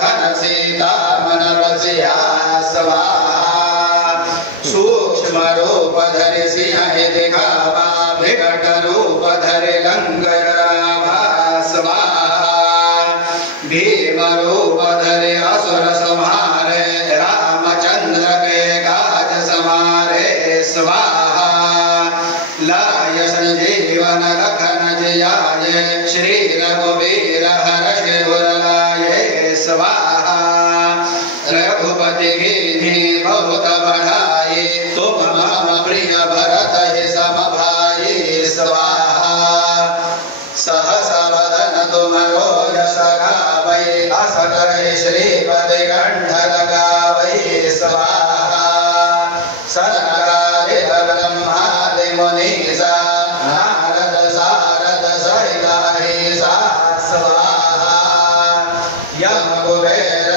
घन सीता मन बसिया स्वाहा सूक्ष्म रूप धरि सिंह दिखावा विकट रूप धरि लंकर रामा स्वाहा भीम रूप धरि असुर संहारे रामचंद्र के काज समारे स्वाहा लाय संजीवन लखन जियाये श्री रघुवीर हर्षि उर लाये स्वाहा रघुपति कीन्ही बहुत बढ़ाई तुम मम प्रिय भरत ही सम भाई स्वाहा सहस वदन तुम रोज सखावै अस कहि श्रीपति कंठ लगावै स्वाहा सनकादिक ब्रह्मादि मुनीसा नारद सारद सहित अहिसा स्वाहा यम कुबेर